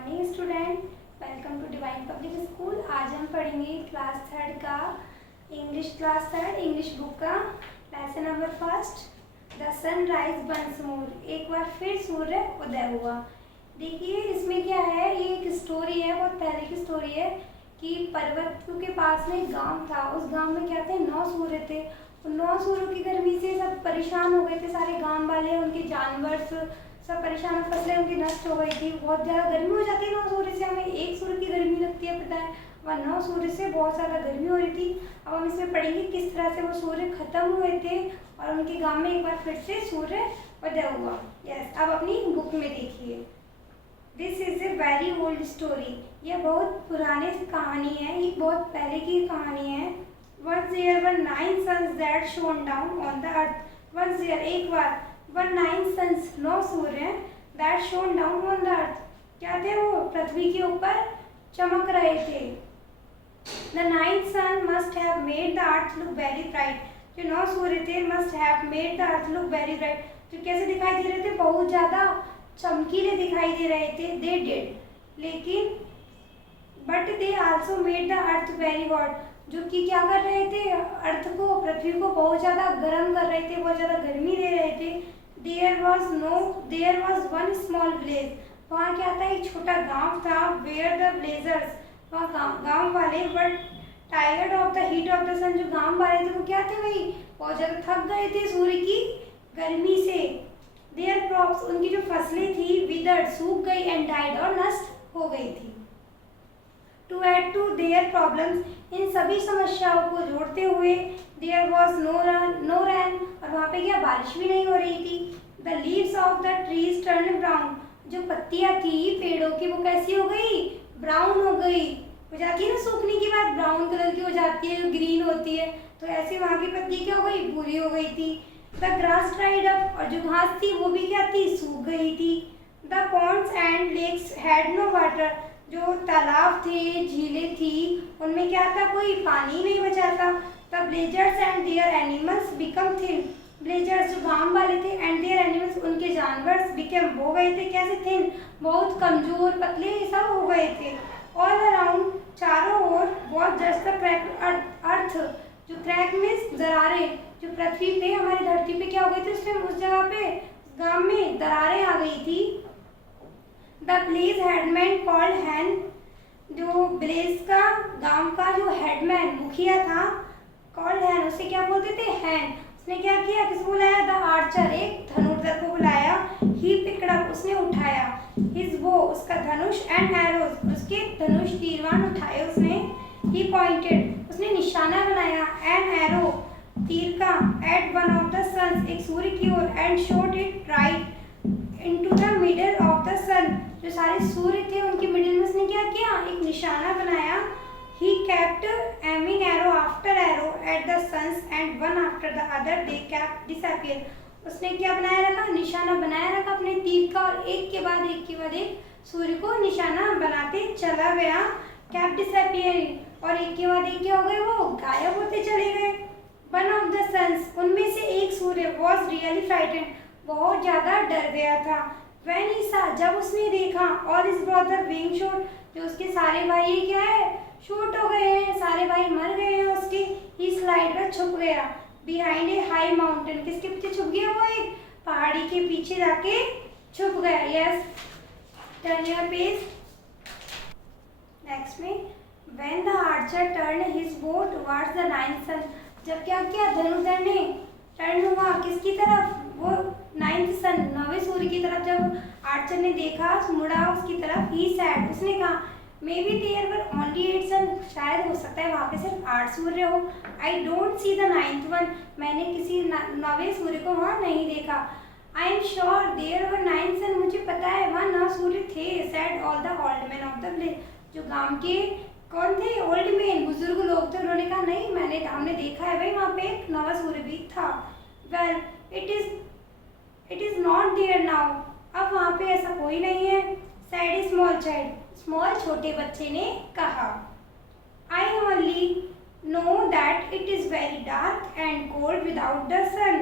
Morning student, welcome to divine public school. आज हम पढ़ेंगे क्लास थर्ड का English, class third English book का lesson number first, the sun rise once more. एक बार फिर सूर्य उदय हुआ। देखिए इसमें क्या है, ये एक स्टोरी है, बहुत पहले की स्टोरी है कि पर्वत के पास में एक गांव था। उस गांव में क्या थे, 9 सूर्य थे। उन 9 सूर्यों की गर्मी से सब परेशान हो गए थे, सारे गांव वाले, उनके जानवर सब परेशान, फसलें उनकी नष्ट हो गई थी। बहुत ज़्यादा गर्मी हो जाती है 9 सूर्य से, हमें एक सूर्य की गर्मी लगती है पता है, वह 9 सूर्य से बहुत ज़्यादा गर्मी हो रही थी। अब हम इसमें पढ़ेंगे किस तरह से वो सूर्य खत्म हुए थे और उनके गांव में एक बार फिर से सूर्य उदय हुआ। यस, अब अपनी बुक में देखिए, this is a very old story. यह बहुत पुरानी कहानी है, ये बहुत पहले की कहानी है। Once there were 9 suns that shone down on the earth. Once there, एक बार, were 9 suns, 9 Surya that shone down on the earth. क्या थे वो, पृथ्वी के ऊपर चमक रहे थे। The 9th sun must have made the earth look very bright. जो 9 सूर्य थे must have made the earth look very bright. जो कैसे दिखाई दे रहे थे, बहुत ज़्यादा चमकीले दिखाई दे रहे थे। They did. लेकिन but they also made the earth very hot. जो कि क्या कर रहे थे, अर्थ को, पृथ्वी को बहुत ज़्यादा गर्म कर रहे थे, बहुत ज़्यादा गर्मी दे रहे थे। There was one small village. वहाँ क्या था, एक छोटा गांव था। Where the villagers, वहाँ गांव वाले but tired of the heat of the sun. जो गांव वाले थे वो क्या थे भाई, बहुत ज़्यादा थक गए थे सूर्य की गर्मी से। Their crops, उनकी जो फसलें थी, withered, सूख गई, and died, और नष्ट हो गई थी। To add to their problems, इन सभी समस्याओं को जोड़ते हुए, there was no rain, और वहाँ पे क्या, बारिश भी नहीं हो रही थी। The leaves of the trees turned brown. जो पत्तियाँ थी पेड़ों की वो कैसी हो गई, ब्राउन हो गई। हो जाती है ना सूखने के बाद ब्राउन कलर की हो जाती है, ग्रीन होती है, तो ऐसे वहाँ की पत्ती क्या हो गई, भूरी हो गई थी। The grass dried up, और जो घास थी वो भी क्या थी, सूख गई थी। The ponds and lakes had no water. जो तालाब थे, झीलें थी, उनमें क्या था, कोई पानी नहीं बचा था। The villagers and their animals become thin. Villagers जो गांव वाले थे, and their animals, उनके जानवर, became, हो गए थे कैसे, thin, बहुत कमजोर, पतले सब हो गए थे। All around, चारों ओर, was just the cracked earth. जो crack means दरारें, जो पृथ्वी पे, हमारी धरती पे क्या हो गई थी उस टाइम, उस जगह पे गांव में दरारें आ गई थी। The village headman called Hen. जो विलेज का, गांव का जो हेडमैन, मुखिया था, called Hen, उसे क्या बोलते थे, हैन। उसने क्या किया, किसको बुलाया, द आर्चर, एक धनुर्धर को बुलाया। He picked up, उसने उठाया, his bow, उसका धनुष, and arrows, उसके धनुष तीरवान उठाए उसने। He pointed, उसने निशाना बनाया, an arrow, तीर का, at one of the suns, एक सूर्य की ओर, and shot it right into the middle of the sun. जो सारे सूर्य थे उनके मिडिल में उसने क्या किया, एक निशाना बनाया। He kept aiming arrow after arrow at the suns, and one after the other they kept disappear. उसने क्या बनाया रखा, निशाना बनाया रखा अपने तीर का, और एक के बाद एक सूर्य को निशाना बनाते चला गया। kept disappearing, और एक के बाद एक क्या हो गए, वो गायब होते चले गए। One of the suns, उनमें से एक सूर्य, was really frightened, बहुत ज्यादा डर गया था। When he saw, जब उसने देखा, और his brother being shot, जो उसके सारे भाई क्या है, शूट हो गए हैं, सारे भाई मर गए हैं उसके, he slid पर छुप गया। Behind a high mountain, किसके पीछे छुप गया, वो एक पहाड़ी के पीछे जाके छुप गया। Yes, turn your page. Next में, when the archer turned his bow towards the ninth sun, जब क्या किया, धनुर्धर ने टर्न हुआ किसकी तरफ, वो 9th सन, 9वें सूर्य की तरफ। जब आर्चर ने देखा, मुड़ा उसकी तरफ, he said, उसने कहा, maybe there were only 8 सन, शायद हो सकता है वहाँ पे सिर्फ 8 सूर्य हो। I don't see the 9th one, मैंने किसी 9वें सूर्य को वहाँ नहीं देखा। I am sure there were 9 सन, मुझे पता है वहाँ 9 सूर्य थे, said all the old men of the village. जो गांव के कौन थे, ओल्ड मैन, बुजुर्ग लोग थे, उन्होंने कहा नहीं, हमने देखा है भाई, वहाँ पे एक 9वां सूर्य भी था। Well, it is not there now. अब वहाँ पे ऐसा कोई नहीं है, said a small child. Small, छोटे बच्चे ने कहा। I only know that it is very dark and cold without the sun.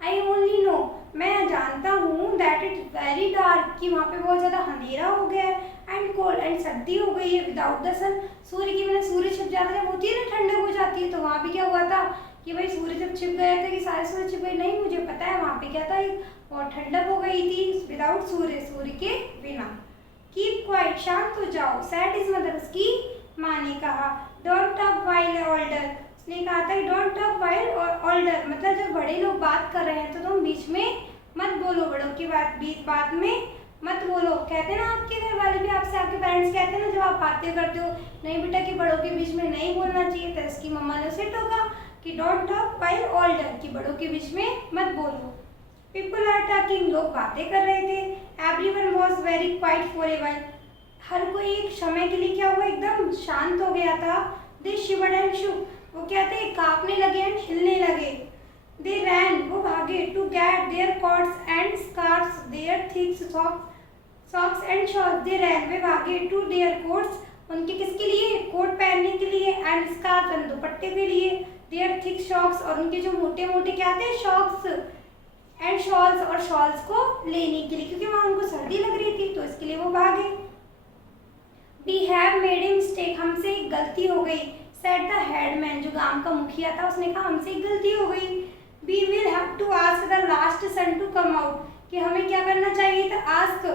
I only know, मैं जानता हूँ दैट इट्स वेरी डार्क, कि वहाँ पे बहुत ज़्यादा अंधेरा हो गया है, एंड कोल्ड, एंड सर्दी हो गई है, विदाउट द सन, सूर्य की बिना, सूर्य छिप जाता है, होती है ना ठंडक हो जाती है, तो वहाँ पे क्या हुआ था कि भाई सूर्य जब छिप गए थे कि सारे सूर्य छिप गए, नहीं मुझे पता है वहाँ पे क्या था, और ठंडक हो गई थी, विदाउट सूर्य, सूर्य के बिना। कीप क्वाइट, शांत हो जाओ, सैड इज मदर, उसकी माँ ने कहा। डोंट टॉक वाइल ओल्डर, उसने कहा था डोंट टॉक वाइल ओल्डर, मतलब जब बड़े लोग बात कर रहे हैं तो तुम बीच में मत बोलो, बड़ों की बात में मत बोलो। कहते हैं ना आपके घर वाले भी आपसे, आपके पेरेंट्स कहते हैं ना जब आप बातें करते हो, नहीं बेटा कि बड़ों के बीच में नहीं बोलना चाहिए, तो इसकी मम्मा ने उसे टोका कि डोंट टॉक वाइल ओल्डर, कि बड़ों के बीच में मत बोलो। पीपल आर टॉकिंग, लोग बातें कर रहे थे। Everyone was very quiet for a while, हर कोई एक समय के लिए क्या हुआ, एकदम शांत हो गया था। दे शिवर्ड एंड शूक, वो क्या थे, कांपने लगे एंड हिलने लगे। दे रैन, वो भागे, to get their coats and scarves, their thick socks and shorts, they ran, वे भागे, टू देयर कोट्स, उनके किसके लिए, कोट पहनने के लिए, एंड स्कार्फ, एंड दुपट्टे के लिए, देयर थिक शॉक्स, और उनके जो मोटे मोटे क्या थे, शॉक्स, एंड शॉल्स, और शॉल्स को लेने के लिए, क्योंकि वहां उनको सर्दी लग रही थी, तो इसके लिए वो भागे। We have made a mistake, हमसे एक गलती हो गई। सेड द हेडमैन, जो गांव का मुखिया था, उसने कहा हमसे एक गलती हो गई। We will have to ask the last sun to come out, कि हमें क्या करना चाहिए था, आस्क,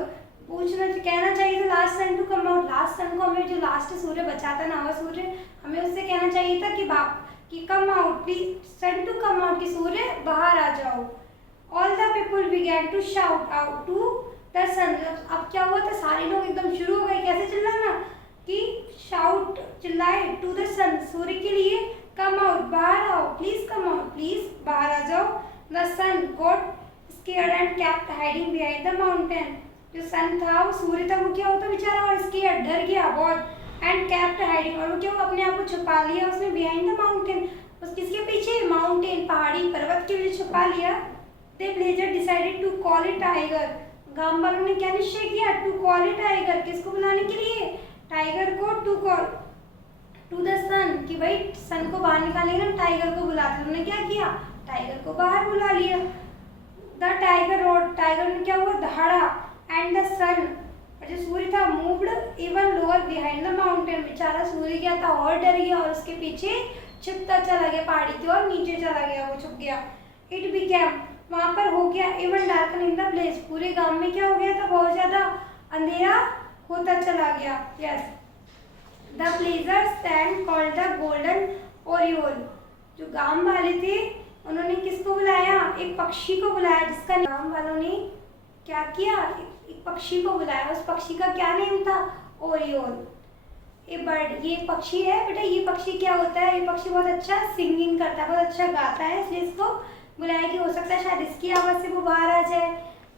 पूछना, कहना चाहिए था last sun to come out, last sun को, हमें जो लास्ट सूर्य बचा था ना, वो सूर्य, हमें उससे कहना चाहिए था कि बाप कि come out, please sun to come out, कि सूर्य बाहर आ जाओ। All the people began to shout out to the sun, अब क्या हुआ था, सारे लोग एकदम शुरू हो गए कैसे चिल्लाना, कि शाउट, चिल्लाए, टू द सन, सूर्य के लिए, कम आउट, बाहर आओ, प्लीज कम आउट, प्लीज बाहर आ जाओ। The sun got scared and kept hiding behind the mountain, जो सन था, वो सूर्य था, वो क्या होता बेचारा, और स्केयर्ड, डर गया बहुत, एंड केप्ट हाइडिंग, और वो क्या, अपने आप को छुपा लिया उसने, बिहाइंड द माउंटेन, उस किसके पीछे, माउंटेन, पहाड़ी पर्वत के पीछे छुपा लिया। The villager decided to call it tiger, गांव वालों ने क्या निश्चय किया, टू कॉल इट टाइगर, किसको बुलाने के लिए, टाइगर को, टू कॉल टू द सन, कि भाई सन को बाहर निकालेंगे, टाइगर को बुलाते, उन्होंने क्या किया, टाइगर को बाहर बुला लिया। द टाइगर रोड, टाइगर ने क्या हुआ, दहाड़ा, एंड द सन, और जो सूर्य था, moved even lower behind the mountain, बेचारा सूर्य क्या था, और डर गया, और उसके पीछे छिपता चला गया, पहाड़ी की और नीचे चला गया, वो छुप गया। इट बिकेम, वहां पर हो गया, even darken in the place, पूरे गांव में क्या हो गया था, बहुत ज्यादा अंधेरा होता चला गया। Yes, the villagers then called the golden oriole, जो गांव वाले थे उन्होंने किसको बुलाया, एक पक्षी को बुलाया, जिसका गांव वालों ने क्या किया, एक पक्षी को बुलाया, उस पक्षी का क्या नेम था, ओरियोल, ए बर्ड, ये पक्षी है बेटा, ये पक्षी क्या होता है, ये पक्षी बहुत अच्छा सिंगिंग करता है, बहुत अच्छा गाता है, इसलिए इसको बुलाया, कि हो सकता है शायद इसकी आवाज से वो बाहर आ जाए।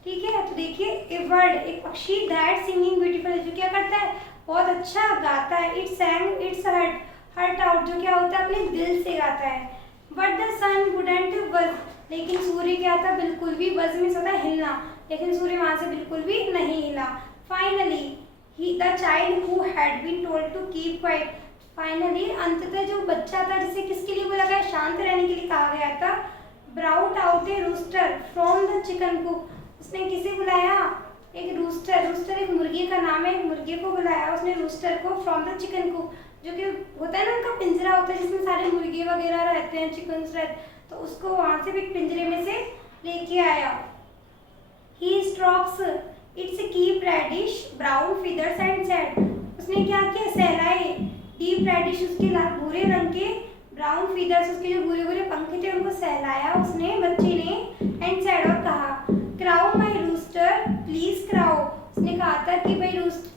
ठीक है, तो देखिए, ए बर्ड, एक पक्षी, दैट सिंगिंग ब्यूटीफुल, जो क्या करता है, बहुत अच्छा गाता है। It sang its heart out, जो क्या होता है, अपने दिल से गाता है। बट द सन वुडंट बज, लेकिन सूर्य क्या था, बिल्कुल भी, बज में होता है हिलना, लेकिन सूर्य वहां से बिल्कुल भी नहीं हिला। फाइनली ही the child who had been told to keep quiet, finally अंततः जो बच्चा था, जिसे किसके लिए बोला गया, शांत रहने के लिए कहा गया था, brought out a rooster from the chicken coop, उसने किसे बुलाया, एक रूस्टर, रूस्टर एक मुर्गी का नाम है, एक मुर्गे को बुलाया उसने, रूस्टर को, फ्रॉम द चिकन कूप, जो कि होता है ना उनका पिंजरा होता है, जिसमें सारे मुर्गे वगैरह रहते हैं, चिकन्स रहते, तो उसको वहां से भी पिंजरे में से लेके आया। He strokes its keep reddish brown feathers and said, उसने क्या किया, सहलाए, डीप रेडिश, उसके लाल भूरे रंग के, ब्राउन फीदर्स, उसके जो भूरे भूरे पंख थे, उनको सहलाया उसने, बच्चे ने, एंड सेड, और कहा, crow my rooster please crow, उसने कहा था कि भाई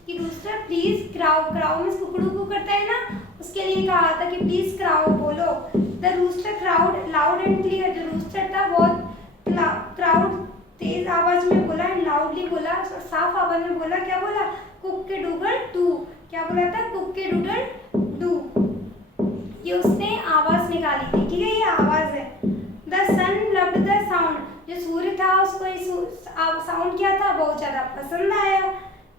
रूस्टर प्लीज क्राउ, क्राउ में कुकड़ू को करता है ना, उसके लिए कहा था कि प्लीज क्राउ बोलो। The rooster crowed loud and clear, जो रूस्टर था बहुत क्राउड तेज आवाज में बोला, एंड लाउडली बोला, साफ आवाज में बोला, क्या बोला, कुक के डूगल डू, क्या बोला था, कुक के डूडल डू, ये उसने आवाज निकाली थी, ठीक है, ये आवाज है। The sun loved the sound, जो सूर्य था उसको साउंड क्या था, बहुत ज्यादा पसंद आया।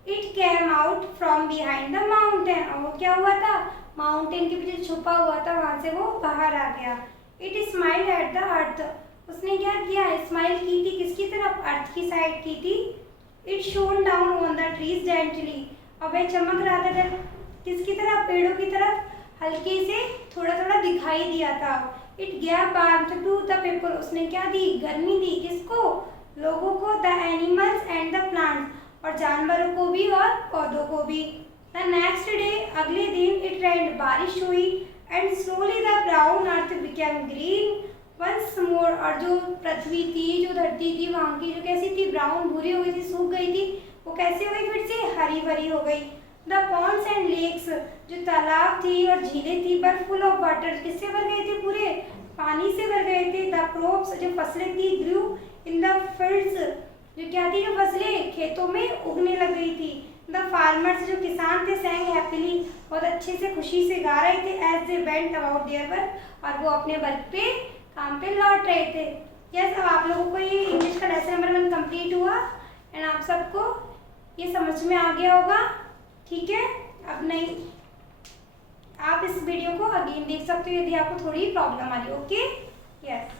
It came out from behind the mountain, और वो क्या हुआ था, माउंटेन के पीछे छुपा हुआ था, वहां से वो बाहर आ गया। It smiled at the earth, उसने क्या किया, स्माइल की थी किसकी तरफ, अर्थ की साइड की थी। It shown down on the trees gently, और वह चमक रहा था जब किसकी तरफ, पेड़ों की तरफ, हल्के से थोड़ा थोड़ा दिखाई दिया था। It gave warmth to the people, उसने क्या दी, गर्मी दी, किसको, लोगों को, the animals and the plants, और जानवरों को भी और पौधों को भी। द नेक्स्ट डे, अगले दिन, इट रेन्ड, बारिश हुई, and slowly the brown earth became green once more, और जो पृथ्वी थी, जो धरती थी वहाँ की, जो कैसी थी, ब्राउन भूरी हो गई थी, सूख गई थी, वो कैसे हो गई, फिर से हरी भरी हो गई। द पॉन्ड्स एंड लेक्स, जो तालाब थी और झीलें थी, वर फुल ऑफ वाटर, किससे भर गए थे, पूरे पानी से भर गए थे। द क्रॉप्स, जो फसलें थी, ग्रू इन द फील्ड्स, जो क्या थी, जो फसलें खेतों में उगने लग गई थी। द फार्मर्स, जो किसान थे, सैंग हैप्पीली, बहुत अच्छे से खुशी से गा रहे थे, as they went about their work, और वो अपने वर्क पे, काम पे लौट रहे थे। यस, अब आप लोगों को ये इंग्लिश का लेसन नंबर 1 कंप्लीट हुआ, एंड आप सबको ये समझ में आ गया होगा, ठीक है। अब नहीं, आप इस वीडियो को अगेन देख सकते हो यदि आपको थोड़ी प्रॉब्लम आ रही है, ओके। यस।